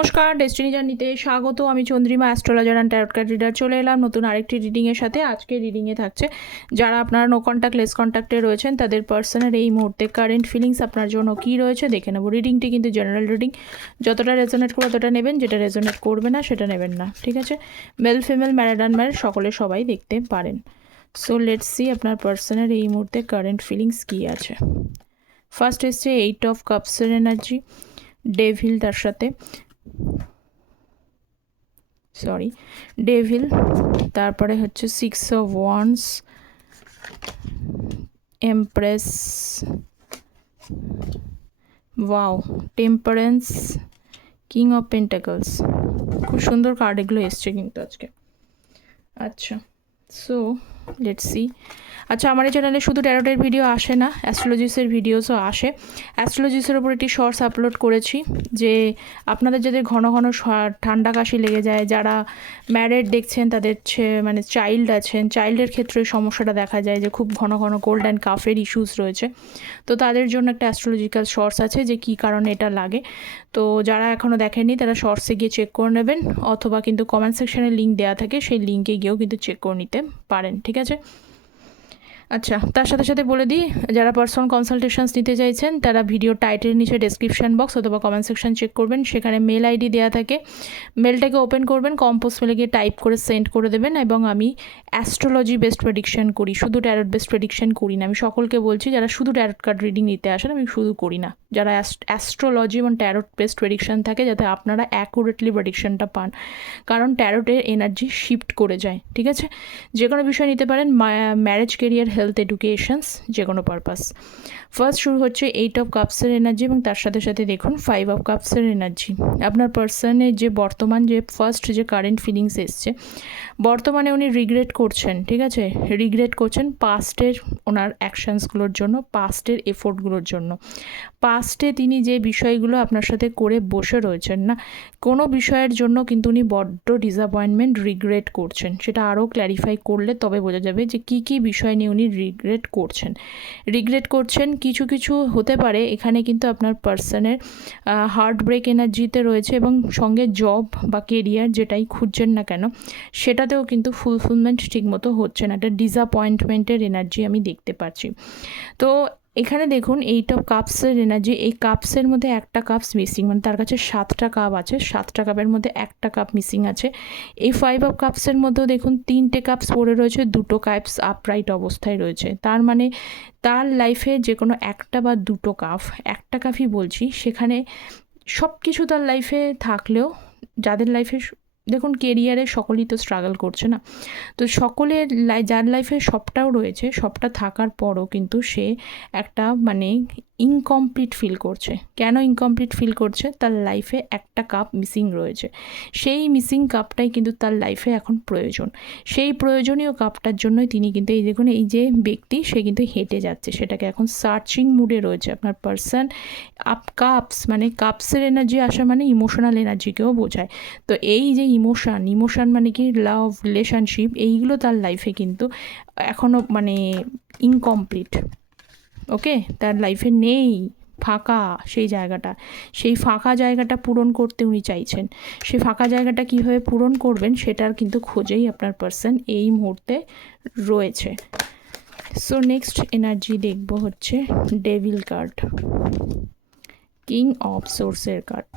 নমস্কার, ডেস্টিনি জার্নিতে স্বাগত। আমি Chandrima, astrologer and tarot card reader. চলে এলাম নতুন আরেকটি রিডিংয়ের সাথে। আজকে রিডিংয়ে থাকছে যারা আপনারা নো কন্ট্যাক্ট লেস কন্ট্যাক্টে রয়েছেন তাদের পার্সনের এই মুহূর্তে কারেন্ট ফিলিংস আপনার জন্য কী রয়েছে দেখে নেব। রিডিংটি কিন্তু জেনারেল রিডিং, যতটা রেজোনেট করবে ততটা নেবেন, যেটা রেজোনেট করবে না সেটা নেবেন না, ঠিক আছে? মেল ফিমেল ম্যারিড আনম্যারিড সবাই দেখতে পারেন। সো লেটস সি আপনার পার্সনের এই মুহূর্তে কারেন্ট ফিলিংস কী আছে। ফার্স্ট এসছে 8 অফ কাপসের এনার্জি, ডেভিল, তার সাথে ডেভিল, তারপরে হচ্ছে 6 of wands, empress, wow, temperance, king of pentacles. খুব সুন্দর কার্ড এগুলো এসছে কিন্তু আজকে। আচ্ছা, সো লেটস সি। আচ্ছা, আমার এই চ্যানেলে শুধু ট্যারোটের ভিডিও আসে না, অ্যাস্ট্রোলজিসের ভিডিওসও আসে। অ্যাস্ট্রোলজিসের ওপর একটি শর্টস আপলোড করেছি, যে আপনাদের যাদের ঘন ঘন ঠান্ডা কাশি লেগে যায়, যারা ম্যারিড দেখছেন, তাদের মানে চাইল্ড আছেন, চাইল্ডের ক্ষেত্রে সমস্যাটা দেখা যায় যে খুব ঘন ঘন কোল্ড অ্যান্ড কাফের ইস্যুস রয়েছে, তো তাদের জন্য একটা অ্যাস্ট্রোলজিক্যাল শর্টস আছে যে কী কারণে এটা লাগে। তো যারা এখনও দেখেননি তারা শর্টসে গিয়ে চেক করে নেবেন, অথবা কিন্তু কমেন্ট সেকশানে লিঙ্ক দেওয়া থাকে, সেই লিঙ্কে গিয়েও কিন্তু চেক করে নিতে পারেন, ঠিক আছে? আচ্ছা, তার সাথে সাথে বলে দিই, যারা পার্সোনাল কনসালটেশনস নিতে চাইছেন তারা ভিডিও টাইটেলের নিচে ডেসক্রিপশন বক্স অথবা কমেন্ট সেকশন চেক করবেন, সেখানে মেল আইডি দেওয়া থাকে। মেলটাকে ওপেন করবেন, কম্পোজ মেলে গিয়ে টাইপ করে সেন্ড করে দেবেন। এবং আমি অ্যাস্ট্রোলজি বেস্ট প্রেডিকশন করি, শুধু ট্যারট বেস্ট প্রেডিকশন করি না। আমি সকলকে বলছি যারা শুধু ট্যারট কার্ড রিডিং নিতে আসেন, আমি শুধু করি না, যারা অ্যাস্ট্রোলজি এবং ট্যারট বেস্ট প্রেডিকশন থাকে, যাতে আপনারা অ্যাকুরেটলি প্রেডিকশনটা পান। কারণ ট্যারটের এনার্জি শিফট করে যায়, ঠিক আছে? যে কোনো বিষয় নিতে পারেন, ম্যারেজ, কেরিয়ার, হেলথ, এডুকেশনস, যে কোনো পারপাস। ফার্স্ট শুরু হচ্ছে 8 অফ কাপসের এনার্জি, এবং তার সাথে সাথে দেখুন 5 অফ কাপসের এনার্জি। আপনার পার্সনের যে বর্তমান যে ফার্স্ট যে কারেন্ট ফিলিংস এসছে, বর্তমানে উনি রিগ্রেট করছেন, ঠিক আছে? রিগ্রেট করছেন পাস্টের ওনার অ্যাকশানসগুলোর জন্য, পাস্টের এফোর্টগুলোর জন্য। পাস্টে তিনি যে বিষয়গুলো আপনার সাথে করে বসে রয়েছেন না, কোনো বিষয়ের জন্য কিন্তু উনি বড্ড ডিসঅ্যাপয়েন্টমেন্ট, রিগ্রেট করছেন। সেটা আরও ক্ল্যারিফাই করলে তবে বোঝা যাবে যে কী কী বিষয় নিয়ে উনি রিগ্রেট করছেন। কিছু কিছু হতে পারে এখানে কিন্তু আপনার পার্সনের হার্ট ব্রেক এনার্জিতে রয়েছে, এবং সঙ্গে জব বা কেরিয়ার যেটাই খুঁজছেন না কেন সেটাতেও কিন্তু ফুলফিলমেন্ট ঠিকমতো হচ্ছে না, একটা ডিসঅ্যাপয়েন্টমেন্টের এনার্জি আমি দেখতে পাচ্ছি। তো এখানে দেখুন 8 অফ কাপসের এনার্জি, এই কাপসের মধ্যে একটা কাপস মিসিং, মানে তার কাছে 7টা কাপ আছে, 7টা কাপের মধ্যে একটা কাপ মিসিং আছে। এই 5 অফ কাপসের মধ্যেও দেখুন 3টে কাপস পড়ে রয়েছে, 2টো কাপস আপরাইট অবস্থায় রয়েছে। তার মানে তার লাইফে যে কোনো একটা বা দুটো কাপ, একটা কাপই বলছি, সেখানে সব কিছু তার লাইফে থাকলেও, যাদের লাইফে দেখুন কেরিয়ারে সকলেই তো স্ট্রাগল করছে না, তো সকলের যার লাইফে সবটাও রয়েছে, সবটা থাকার পরও কিন্তু সে একটা মানে ইনকমপ্লিট ফিল করছে। কেন ইনকমপ্লিট ফিল করছে? তার লাইফে একটা কাপ মিসিং রয়েছে। সেই মিসিং কাপটাই কিন্তু তার লাইফে এখন প্রয়োজন। সেই প্রয়োজনীয় কাপটার জন্যই তিনি কিন্তু এই দেখুন, এই যে ব্যক্তি সে কিন্তু হেঁটে যাচ্ছে, সেটাকে এখন সার্চিং মুডে রয়েছে আপনার পার্সন। কাপস মানে কাপসের এনার্জি আসা মানে ইমোশনাল এনার্জিকেও বোঝায়। তো এই যে ইমোশন মানে কি, লাভ, রিলেশনশিপ, এইগুলো তার লাইফে কিন্তু এখনও মানে ইনকমপ্লিট, ওকে? তার লাইফে নেই, ফাঁকা সেই ফাঁকা জায়গাটা পূরণ করতে উনি চাইছেন। সেই ফাঁকা জায়গাটা কীভাবে পূরণ করবেন সেটার কিন্তু খোঁজেই আপনার পার্সন এই মুহূর্তে রয়েছে। সো নেক্সট এনার্জি দেখব হচ্ছে ডেভিল কার্ড, কিং অফ সোর্সের কার্ড,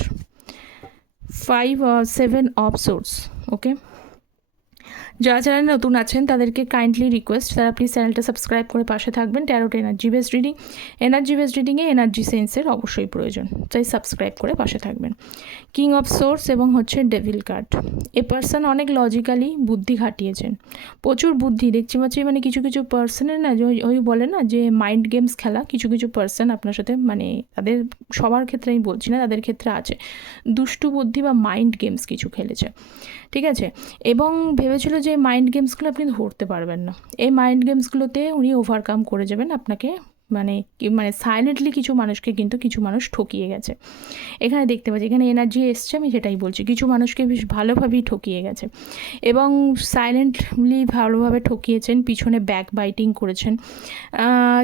7 অফ সোর্স, ওকে? যারা চ্যানেলে নতুন আছেন তাদেরকে কাইন্ডলি রিকোয়েস্ট, তারা প্লিজ চ্যানেলটা সাবস্ক্রাইব করে পাশে থাকবেন। ট্যারোট এনার্জি বেসড রিডিংয়ে এনার্জি সেন্সের অবশ্যই প্রয়োজন, তাই সাবস্ক্রাইব করে পাশে থাকবেন। কিং অফ সোর্স এবং হচ্ছে ডেভিল কার্ড। এ পার্সন অনেক লজিক্যালি বুদ্ধি খাটিয়েছেন, প্রচুর বুদ্ধি দেখছি পাচ্ছি। মানে কিছু কিছু পার্সনের না, ওই বলে না যে মাইন্ড গেমস খেলা, কিছু কিছু পার্সন আপনার সাথে, মানে তাদের সবার ক্ষেত্রে আমি বলছি না, তাদের ক্ষেত্রে আছে দুষ্টু বুদ্ধি বা মাইন্ড গেমস কিছু খেলেছে, ঠিক আছে? এবং ভেবেছিল যে মাইন্ড গেমসগুলো আপনি ধরতে পারবেন না, এই মাইন্ড গেমসগুলোতে উনি ওভারকাম করে যাবেন, আপনাকে মানে সাইলেন্টলি কিছু মানুষকে কিন্তু কিছু মানুষ ঠকিয়ে গেছে। এখানে দেখতে পাচ্ছি, এখানে এনার্জি এসছে, আমি সেটাই বলছি, কিছু মানুষকে বেশ ভালোভাবেই ঠকিয়ে গেছে এবং সাইলেন্টলি ভালোভাবে ঠকিয়েছেন, পিছনে ব্যাক বাইটিং করেছেন।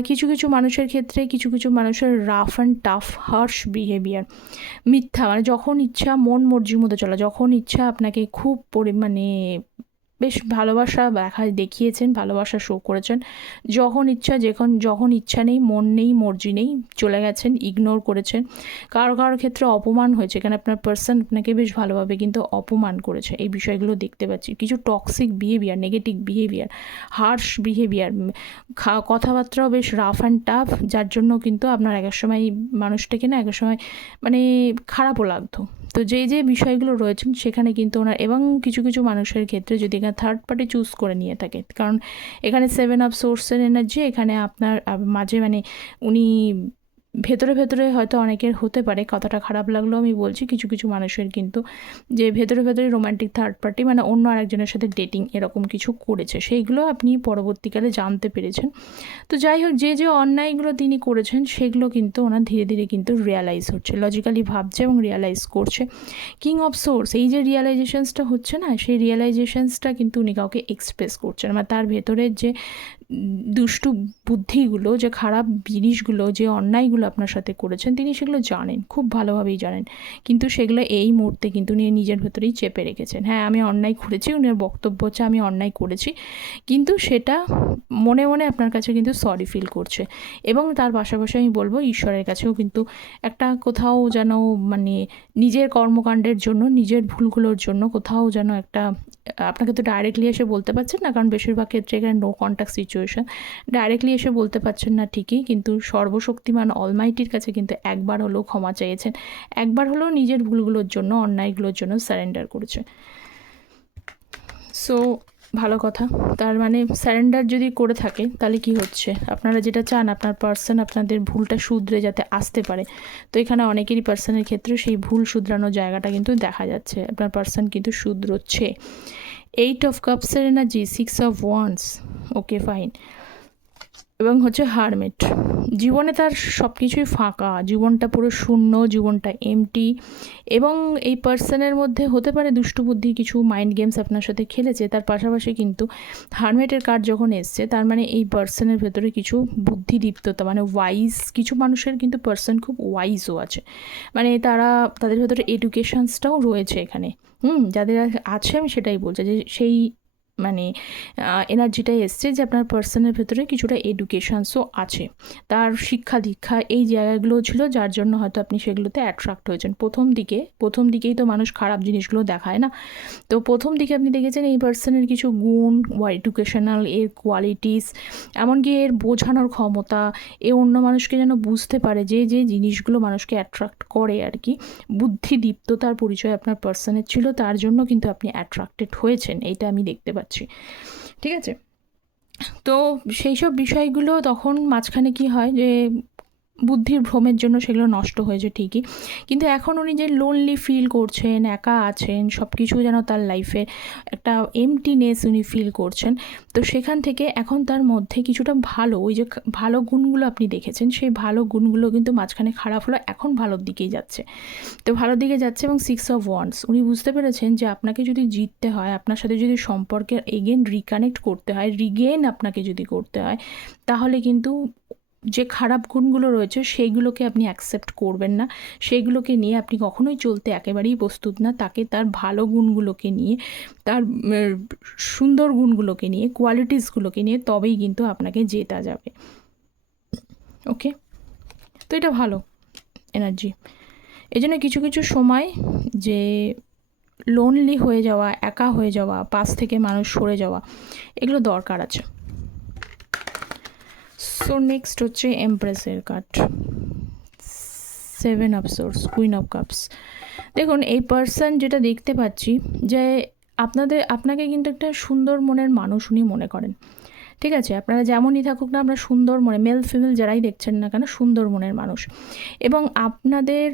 কিছু কিছু মানুষের ক্ষেত্রে কিছু কিছু মানুষের rough and tough harsh behaviour, মিথ্যা, মানে যখন ইচ্ছা মন মর্জির মতো চলা, যখন ইচ্ছা আপনাকে খুব পরিমাণে বেশ ভালোবাসা দেখিয়েছেন, ভালোবাসা শো করেছেন, যখন ইচ্ছা যখন ইচ্ছা নেই, মন নেই, মর্জি নেই, চলে গেছেন, ইগনোর করেছেন। কারো কারোর ক্ষেত্রে অপমান হয়েছে, এখানে আপনার পার্সন আপনাকে বেশ ভালোভাবে কিন্তু অপমান করেছে, এই বিষয়গুলো দেখতে পাচ্ছি। কিছু toxic behaviour, negative behaviour, harsh behaviour, কথাবার্তাও বেশ রাফ অ্যান্ড টাফ, যার জন্য কিন্তু আপনার এক সময় মানুষটাকে না এক সময় মানে খারাপও লাগতো। তো যে বিষয়গুলো রয়েছেন সেখানে কিন্তু ওনার, এবং কিছু কিছু মানুষের ক্ষেত্রে যদি এখানে থার্ড পার্টি চুজ করে নিয়ে থাকে, কারণ এখানে 7 অফ সোর্সের এনার্জি, এখানে আপনার মাঝে মানে উনি ভেতরে ভেতরে হয়তো অনেকের হতে পারে, কথাটা খারাপ লাগলেও আমি বলছি, কিছু কিছু মানুষের কিন্তু যে ভেতরে ভেতরে রোম্যান্টিক থার্ড পার্টি মানে অন্য আরেকজনের সাথে ডেটিং এরকম কিছু করেছে, সেইগুলো আপনি পরবর্তীকালে জানতে পেরেছেন। তো যাই হোক, যে অন্যায়গুলো তিনি করেছেন সেগুলো কিন্তু ওনার ধীরে ধীরে কিন্তু রিয়ালাইজ হচ্ছে, লজিক্যালি ভাবছে এবং রিয়ালাইজ করছে। কিং অফ সোর্স, এই যে রিয়ালাইজেশনসটা হচ্ছে না, সেই রিয়ালাইজেশনসটা কিন্তু উনি কাউকে এক্সপ্রেস করছেন, মানে তার ভেতরের যে দুষ্টু বুদ্ধিগুলো, যে খারাপ জিনিসগুলো, যে অন্যায়গুলো আপনার সাথে করেছেন, তিনি সেগুলো জানেন, খুব ভালোভাবেই জানেন, কিন্তু সেগুলো এই মুহূর্তে কিন্তু উনি নিজের ভেতরেই চেপে রেখেছেন। হ্যাঁ, আমি অন্যায় করেছি, উনার বক্তব্য হচ্ছে আমি অন্যায় করেছি, কিন্তু সেটা মনে মনে আপনার কাছে কিন্তু সরি ফিল করছে। এবং তার পাশাপাশি আমি বলবো ঈশ্বরের কাছেও কিন্তু একটা কোথাও যেন মানে নিজের কর্মকাণ্ডের জন্য, নিজের ভুলগুলোর জন্য কোথাও যেন একটা, আপনাকে তো ডাইরেক্টলি এসে বলতে পারছেন না, কারণ বেশিরভাগ ক্ষেত্রে এখানে নো কন্ট্যাক্ট সিচুয়েশন, ডাইরেক্টলি এসে বলতে পারছেন না ঠিকই, কিন্তু সর্বশক্তিমান অলমাইটির কাছে কিন্তু একবার হলেও ক্ষমা চেয়েছেন, একবার হলেও নিজের ভুলগুলোর জন্য, অন্যায়গুলোর জন্য সারেন্ডার করেছে। সো ভালো কথা, তার মানে স্যারেন্ডার যদি করে থাকে তাহলে কি হচ্ছে, আপনারা যেটা চান আপনার পার্সন আপনাদের ভুলটা শুধরে যাতে আসতে পারে, তো এখানে অনেকেরই পার্সনের ক্ষেত্রে সেই ভুল শুধরানোর জায়গাটা কিন্তু দেখা যাচ্ছে, আপনার পার্সন কিন্তু শুধরোচ্ছে। 8 অফ কাপসের energy, 6 of wands, okay fine, এবং হচ্ছে হারমিট। জীবনে তার সব কিছুই ফাঁকা, জীবনটা পুরো শূন্য, জীবনটা এমটি, এবং এই পার্সনের মধ্যে হতে পারে দুষ্টু বুদ্ধি কিছু মাইন্ড গেমস আপনার সাথে খেলেছে, তার পাশাপাশি কিন্তু হারমিটের কার্ড যখন এসছে, তার মানে এই পার্সনের ভেতরে কিছু বুদ্ধিদীপ্ততা, মানে ওয়াইজ, কিছু মানুষের কিন্তু পার্সন খুব ওয়াইজও আছে, মানে তাদের ভেতরে এডুকেশনসটাও রয়েছে এখানে, যাদের আছে আমি সেটাই বলছি, যে সেই মানে এনার্জিটাই এসছে যে আপনার পার্সনের ভেতরে কিছুটা এডুকেশনসও আছে, তার শিক্ষা দীক্ষা এই জায়গাগুলো ছিল, যার জন্য হয়তো আপনি সেগুলোতে অ্যাট্রাক্ট হয়েছেন। প্রথম দিকেই তো মানুষ খারাপ জিনিসগুলো দেখায় না, তো প্রথম দিকে আপনি দেখেছেন এই পার্সনের কিছু গুণ, এডুকেশনাল এর কোয়ালিটিস, এমনকি এর বোঝানোর ক্ষমতা, এ অন্য মানুষকে যেন বুঝতে পারে, যে জিনিসগুলো মানুষকে অ্যাট্রাক্ট করে আর কি, বুদ্ধিদীপ্ততার পরিচয় আপনার পার্সনের ছিল, তার জন্য কিন্তু আপনি অ্যাট্রাক্টেড হয়েছেন, এইটা আমি দেখতে পাচ্ছি। ঠিক আছে, তো সেই সব বিষয়গুলো তখন মাঝখানে কি হয়, যে বুদ্ধির ভ্রমের জন্য সেগুলো নষ্ট হয়েছে ঠিকই, কিন্তু এখন উনি যে লোনলি ফিল করছেন, একা আছেন, সব কিছু যেন তার লাইফে একটা এমটিনেস উনি ফিল করছেন, তো সেখান থেকে এখন তার মধ্যে কিছুটা ভালো, ওই যে ভালো গুণগুলো আপনি দেখেছেন, সেই ভালো গুণগুলো কিন্তু মাঝখানে খারাপ হলো, এখন ভালোর দিকেই যাচ্ছে, তো ভালোর দিকে যাচ্ছে। এবং 6 অফ ওয়ান্ডস, উনি বুঝতে পেরেছেন যে আপনাকে যদি জিততে হয়, আপনার সাথে যদি সম্পর্কে এগেন রিকানেক্ট করতে হয়, রিগেন আপনাকে যদি করতে হয়, তাহলে কিন্তু যে খারাপ গুণগুলো রয়েছে সেইগুলোকে আপনি অ্যাকসেপ্ট করবেন না, সেইগুলোকে নিয়ে আপনি কখনোই চলতে একেবারেই প্রস্তুত না, তাকে তার ভালো গুণগুলোকে নিয়ে, তার সুন্দর গুণগুলোকে নিয়ে, কোয়ালিটিসগুলোকে নিয়ে তবেই কিন্তু আপনাকে জেতা যাবে। ওকে, তো এটা ভালো এনার্জি। এই জন্য কিছু কিছু সময় যে লোনলি হয়ে যাওয়া, একা হয়ে যাওয়া, পাশ থেকে মানুষ সরে যাওয়া, এগুলো দরকার আছে। সো নেক্সট হচ্ছে এমপ্রেসের card, 7 of swords, queen of cups. দেখুন এই পার্সন যেটা দেখতে পাচ্ছি, যে আপনাকে কিন্তু একটা সুন্দর মনের মানুষ উনি মনে করেন, ঠিক আছে, আপনারা যেমনই থাকুক না, আপনারা সুন্দর মনে, মেল ফিমেল যারাই দেখছেন না কেন, সুন্দর মনের মানুষ, এবং আপনাদের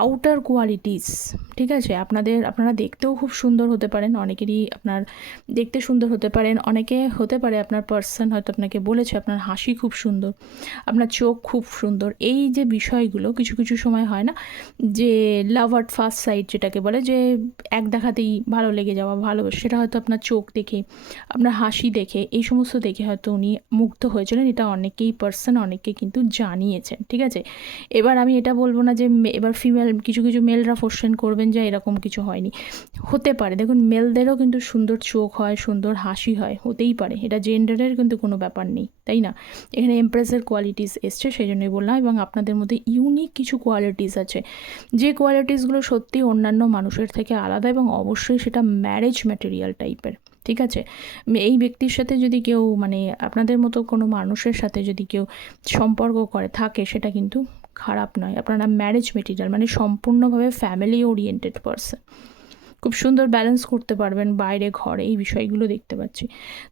আউটার কোয়ালিটিস, ঠিক আছে? আপনারা দেখতেও খুব সুন্দর হতে পারেন, অনেকেরই আপনার দেখতে সুন্দর হতে পারেন, অনেকে হতে পারে আপনার পার্সন হয়তো আপনাকে বলেছে আপনার হাসি খুব সুন্দর, আপনার চোখ খুব সুন্দর। এই যে বিষয়গুলো কিছু কিছু সময় হয় না যে লাভ অ্যাট ফার্স্ট সাইট যেটাকে বলে, যে এক দেখাতেই ভালো লেগে যাওয়া, ভালোবাসা, সেটা হয়তো আপনার চোখ দেখে, আপনার হাসি দেখে, এই সমস্ত দেখে হয়তো উনি মুগ্ধ হয়েছিলেন। এটা অনেকে কিন্তু জানিয়েছেন, ঠিক আছে? এবার আমি এটা বলবো না যে এবার ফিমেল কিছু কিছু মেলরা কোশ্চেন করবেন যে এরকম কিছু হয়নি, হতে পারে। দেখুন, মেলদেরও কিন্তু সুন্দর চোখ হয়, সুন্দর হাসি হয়, হতেই পারে, এটা জেন্ডারের কিন্তু কোনো ব্যাপার নেই, তাই না? এখানে এমপ্রেসের কোয়ালিটিস এসছে, সেই জন্যই বললাম। এবং আপনাদের মধ্যে ইউনিক কিছু কোয়ালিটিস আছে, যে কোয়ালিটিসগুলো সত্যি অন্যান্য মানুষের থেকে আলাদা, এবং অবশ্যই সেটা ম্যারেজ ম্যাটেরিয়াল টাইপের, ঠিক আছে? এই ব্যক্তির সাথে যদি কেউ মানে আপনাদের মতো কোনো মানুষের সাথে যদি কেউ সম্পর্ক করে থাকে, সেটা কিন্তু খারাপ নয়। আপনারা ম্যারেজ মেটেরিয়াল, মানে সম্পূর্ণভাবে ফ্যামিলি ওরিয়েন্টেড পারসন, খুব সুন্দর ব্যালেন্স করতে পারবেন বাইরে ঘরে, এই বিষয়গুলো দেখতে পাচ্ছি।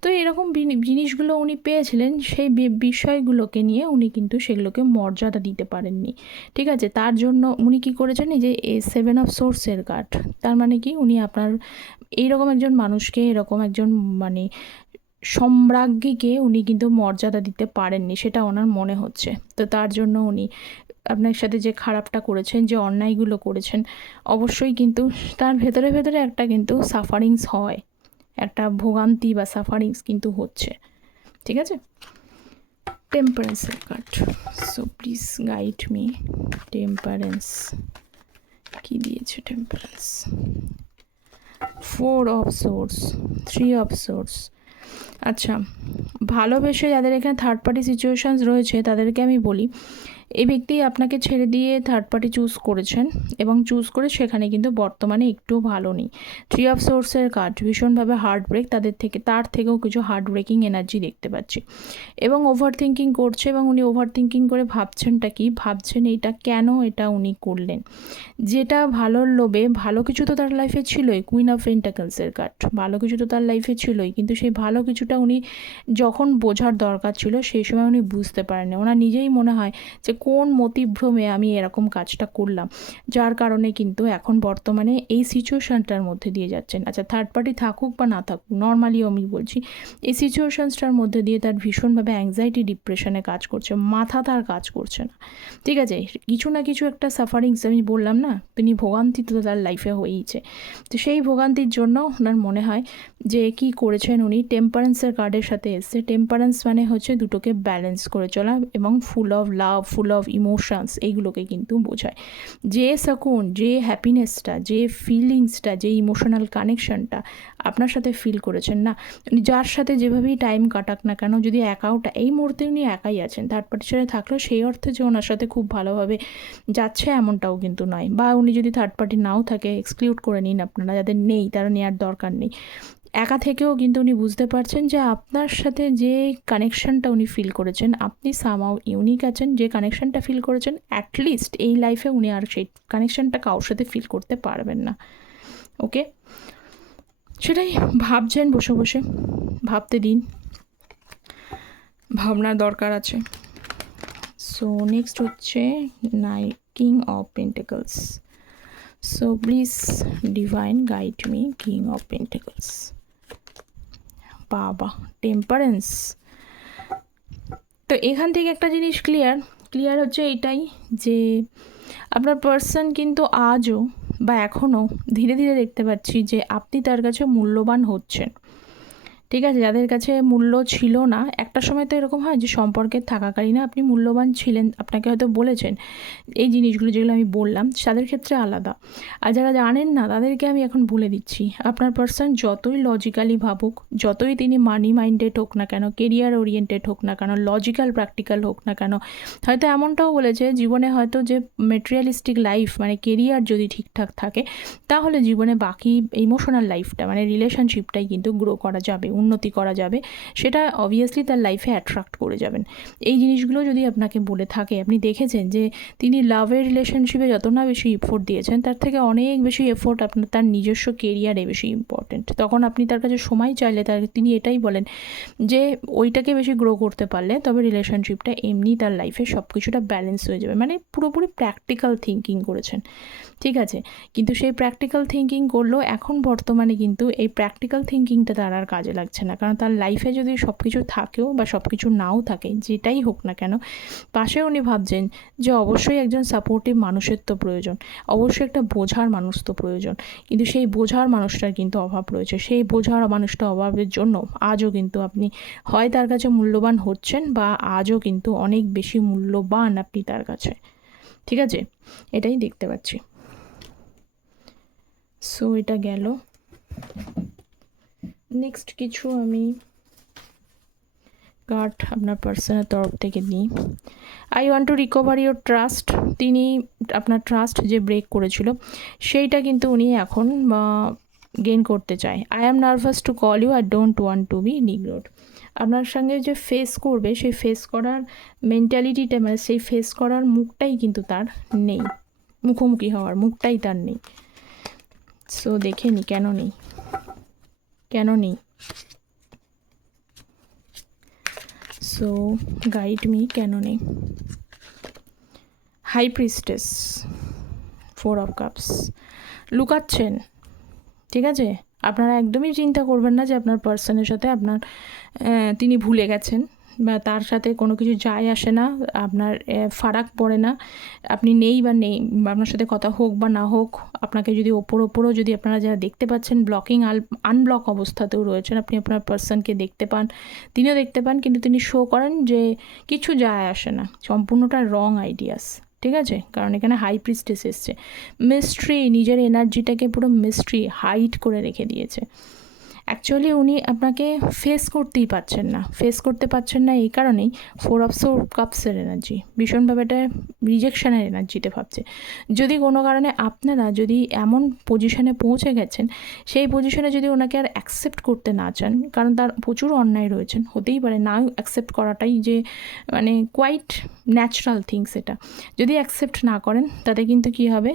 তো এরকম জিনিসগুলো উনি পেয়েছিলেন, সেই বিষয়গুলোকে নিয়ে উনি কিন্তু সেগুলোকে মর্যাদা দিতে পারেননি, ঠিক আছে? তার জন্য উনি কী করেছেন, এই যে 7 অফ সোর্সের কার্ড, তার মানে কি উনি আপনার এইরকম একজন মানুষকে, এরকম একজন মানে সম্রাজ্ঞীকে উনি কিন্তু মর্যাদা দিতে পারেননি, সেটা ওনার মনে হচ্ছে। তো তার জন্য উনি আপনার সাথে যে খারাপটা করেছেন, যে অন্যায়গুলো করেছেন, অবশ্যই কিন্তু তার ভেতরে ভেতরে একটা কিন্তু সাফারিংস হয়, একটা ভোগান্তি বা সাফারিংস কিন্তু হচ্ছে, ঠিক আছে? টেম্পারেন্সের card, so please guide me. Temperance কি দিয়েছে? Temperance, 4 of swords, 3 of swords. আচ্ছা, ভালোবেসে যাদের এখানে থার্ড পার্টি সিচুয়েশানস রয়েছে, তাদেরকে আমি বলি, এই ব্যক্তি আপনাকে ছেড়ে দিয়ে থার্ড পার্টি চুজ করেছেন, এবং চুজ করে সেখানে কিন্তু বর্তমানে একটু ভালো নেই। 3 অফ সোর্সের কার্ড, ভীষণভাবে হার্ট ব্রেক, তার থেকেও কিছু হার্ট ব্রেকিং এনার্জি দেখতে পাচ্ছি, এবং ওভার থিঙ্কিং করছে। এবং উনি ওভার থিঙ্কিং করে ভাবছেনটা কি, ভাবছেন এইটা কেন এটা উনি করলেন, যেটা ভালোর লোভে, ভালো কিছু তো তার লাইফে ছিলই, কুইন অফ পেন্টাকলসের কার্ড, ভালো কিছু তো তার লাইফে ছিলই, কিন্তু সেই ভালো কিছুটা উনি যখন বোঝার দরকার ছিল সেই সময় উনি বুঝতে পারেননি। ওনার নিজেই মনে হয় যে কোন মতিভ্রমে আমি এরকম কাজটা করলাম, যার কারণে কিন্তু এখন বর্তমানে এই সিচুয়েশানটার মধ্যে দিয়ে যাচ্ছেন। আচ্ছা, থার্ড পার্টি থাকুক বা না থাকুক, নর্মালিও আমি বলছি, এই সিচুয়েশানসটার মধ্যে দিয়ে তার ভীষণভাবে অ্যাংজাইটি, ডিপ্রেশনে কাজ করছে, মাথা তার কাজ করছে না, ঠিক আছে? কিছু না কিছু একটা সাফারিংস, আমি বললাম না, তিনি ভোগান্তি তো তার লাইফে হয়েইছে। তো সেই ভোগান্তির জন্য ওনার মনে হয় যে কি করেছেন উনি, টেম্পারেন্সের কার্ডের সাথে এসছে। টেম্পারেন্স মানে হচ্ছে দুটোকে ব্যালেন্স করে চলা, এবং full of love, full of emotions, এইগুলোকে কিন্তু বোঝায়। যে সাকুন, যে হ্যাপিনেসটা, যে ফিলিংসটা, যে ইমোশনাল কানেকশনটা আপনার সাথে ফিল করেছেন না, উনি যার সাথে যেভাবেই টাইম কাটাক না কেন, যদি একাওটা এই মুহূর্তে উনি একাই আছেন, থার্ড পার্টির সাথে থাকলেও সেই অর্থে যে ওনার সাথে খুব ভালোভাবে যাচ্ছে এমনটাও কিন্তু নয়। বা উনি যদি থার্ড পার্টি নাও থাকে, এক্সক্লুড করে নিন আপনারা, যাদের নেই তারা নেওয়ার দরকার নেই, একা থেকেও কিন্তু উনি বুঝতে পারছেন যে আপনার সাথে যে কানেকশানটা উনি ফিল করেছেন, আপনি সামহাউ ইউনিক আছেন, যে কানেকশানটা ফিল করেছেন, অ্যাটলিস্ট এই লাইফে উনি আর সেই কানেকশানটা কারোর সাথে ফিল করতে পারবেন না, ওকে? সেটাই ভাবছেন, বসে বসে ভাবতে দিন, ভাবনার দরকার আছে। সো নেক্সট হচ্ছে king of pentacles, so please divine guide me, king of pentacles. বাবা, টেম্পারেন্স। তো এখান থেকে একটা জিনিস ক্লিয়ার হচ্ছে এটাই, যে আপনার পার্সন কিন্তু আজও বা এখনও ধীরে ধীরে দেখতে পাচ্ছি যে আপনি তার কাছে মূল্যবান হচ্ছেন, ঠিক আছে? যাদের কাছে মূল্য ছিল না, একটা সময় তো এরকম হয় যে সম্পর্কের থাকাকালীন আপনি মূল্যবান ছিলেন, আপনাকে হয়তো বলেছেন এই জিনিসগুলো যেগুলো আমি বললাম, তাদের ক্ষেত্রে আলাদা। আর যারা জানেন না তাদেরকে আমি এখন বলে দিচ্ছি, আপনার পার্সন যতই লজিক্যালি ভাবুক, যতই তিনি মানি মাইন্ডেড হোক না কেন, কেরিয়ার ওরিয়েন্টেড হোক না কেন, লজিক্যাল প্র্যাকটিক্যাল হোক না কেন, হয়তো এমনটাও বলেছে জীবনে হয়তো যে মেটেরিয়ালিস্টিক লাইফ, মানে কেরিয়ার যদি ঠিকঠাক থাকে, তাহলে জীবনে বাকি ইমোশনাল লাইফটা, মানে রিলেশনশিপটাই কিন্তু গ্রো করা যাবে। উন্নতি করা যাবে সেটা অবভিয়াসলি তার লাইফে অ্যাট্রাক্ট করে যাবেন। এই জিনিসগুলো যদি আপনাকে বলে থাকে, আপনি দেখেছেন যে তিনি লাভের রিলেশনশিপে যত না বেশি এফোর্ট দিয়েছেন তার থেকে অনেক বেশি এফোর্ট আপনার তার নিজস্ব কেরিয়ারে বেশি ইম্পর্টেন্ট। তখন আপনি তার কাছে সময় চাইলে তিনি এটাই বলেন যে ওইটাকে বেশি গ্রো করতে পারলে তবে রিলেশনশিপটা এমনি তার লাইফে সব কিছুটা ব্যালেন্স হয়ে যাবে। মানে পুরোপুরি প্র্যাকটিক্যাল থিঙ্কিং করেছেন, ঠিক আছে। কিন্তু সেই প্র্যাকটিক্যাল থিঙ্কিং করলেও এখন বর্তমানে কিন্তু এই প্র্যাকটিক্যাল থিঙ্কিংটা তার আর কাজে লাগছে না। কারণ তার লাইফে যদি সব কিছু থাকেও বা সব কিছু নাও থাকে, যেটাই হোক না কেন, পাশে উনি ভাবছেন যে অবশ্যই একজন সাপোর্টিভ মানুষের তো প্রয়োজন, অবশ্যই একটা বোঝার মানুষ তো প্রয়োজন। কিন্তু সেই বোঝার মানুষটার কিন্তু অভাব রয়েছে। সেই বোঝার মানুষটা অভাবের জন্য আজও কিন্তু আপনি হয় তার কাছে মূল্যবান হচ্ছেন বা আজও কিন্তু অনেক বেশি মূল্যবান আপনি তার কাছে, ঠিক আছে। এটাই দেখতে পাচ্ছি। সো এটা গেল। নেক্সট কিছু আমি কার্ড আপনার পার্সনের তরফ থেকে নিই। I want to recover your trust. তিনি আপনার ট্রাস্ট যে ব্রেক করেছিল সেইটা কিন্তু উনি এখন গেইন করতে চায়। I am nervous to call you, I don't want to be neglected. আপনার সঙ্গে যে ফেস করবে সেই ফেস করার মেন্টালিটিটা, মানে সেই ফেস করার মুখটাই কিন্তু তার নেই, মুখোমুখি হওয়ার মুখটাই তার নেই। সো দেখে নি কেন নেই, কেন নেই। সো গাইড মি, কেন নেই। হাই প্রিস্টেস, 4 অফ কাপস, লুকাচ্ছেন, ঠিক আছে। আপনারা একদমই চিন্তা করবেন না যে আপনার পার্সনের সাথে তিনি ভুলে গেছেন বা তার সাথে কোনো কিছু যায় আসে না, আপনার ফারাক পড়ে না, আপনি নেই বা নেই, আপনার সাথে কথা হোক বা না হোক, আপনাকে যদি ওপরও যদি আপনারা যারা দেখতে পাচ্ছেন ব্লকিং আনব্লক অবস্থাতেও রয়েছেন, আপনি আপনার পার্সনকে দেখতে পান, তিনিও দেখতে পান, কিন্তু তিনি শো করেন যে কিছু যায় আসে না, সম্পূর্ণটা রং আইডিয়াস, ঠিক আছে। কারণ এখানে হাই প্রিস্টেস এসছে, মিস্ট্রি, নিজের এনার্জিটাকে পুরো মিস্ট্রি হাইড করে রেখে দিয়েছে। অ্যাকচুয়ালি উনি আপনাকে ফেস করতেই পারছেন না, ফেস করতে পারছেন না এই কারণেই 4 অফ কাপসের এনার্জি ভীষণভাবে এটা রিজেকশনের এনার্জিতে ভাবছে। যদি কোনো কারণে আপনারা যদি এমন পজিশনে পৌঁছে গেছেন, সেই পজিশনে যদি ওনাকে আর অ্যাকসেপ্ট করতে না চান, কারণ তার প্রচুর অন্যায় রয়েছেন, হতেই পারে না অ্যাকসেপ্ট করাটাই যে মানে কোয়াইট ন্যাচারাল থিংস। এটা যদি অ্যাকসেপ্ট না করেন তাতে কিন্তু কী হবে,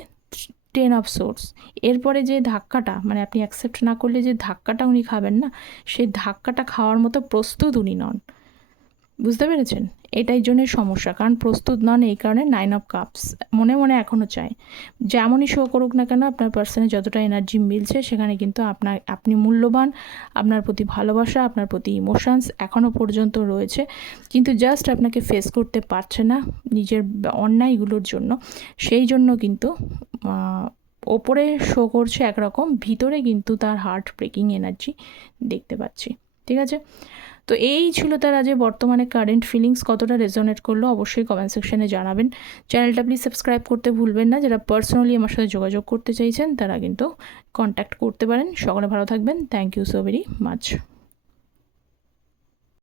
10 অফ সোর্স, এরপরে যে ধাক্কাটা, মানে আপনি অ্যাকসেপ্ট না করলে যে ধাক্কাটা উনি খাবেন না, সেই ধাক্কাটা খাওয়ার মতো প্রস্তুত উনি নন, বুঝতে পেরেছেন। এটাই জন্যই সমস্যা, কারণ প্রস্তুত নন, এই কারণে 9 অফ কাপস মনে মনে এখনও চায়। যেমনই শো করুক না কেন, আপনার পার্সনে যতটা এনার্জি মিলছে সেখানে কিন্তু আপনি মূল্যবান, আপনার প্রতি ভালোবাসা, আপনার প্রতি ইমোশনস এখনও পর্যন্ত রয়েছে, কিন্তু জাস্ট আপনাকে ফেস করতে পারছে না নিজের অন্যায়গুলোর জন্য। সেই জন্য কিন্তু ওপরে শো করছে একরকম, ভিতরে কিন্তু তার হার্ট ব্রেকিং এনার্জি দেখতে পাচ্ছি, ঠিক আছে। তো এই ছিল তার আজ বর্তমানে কারেন্ট ফিলিংস। কতটা রেজোনেট করলো অবশ্যই কমেন্ট সেকশনে জানাবেন। চ্যানেলটা প্লিজ সাবস্ক্রাইব করতে ভুলবেন না। যারা পার্সোনালি আমার সাথে যোগাযোগ করতে চাইছেন তারা কিন্তু কন্ট্যাক্ট করতে পারেন। সকলে ভালো থাকবেন। Thank you so very much.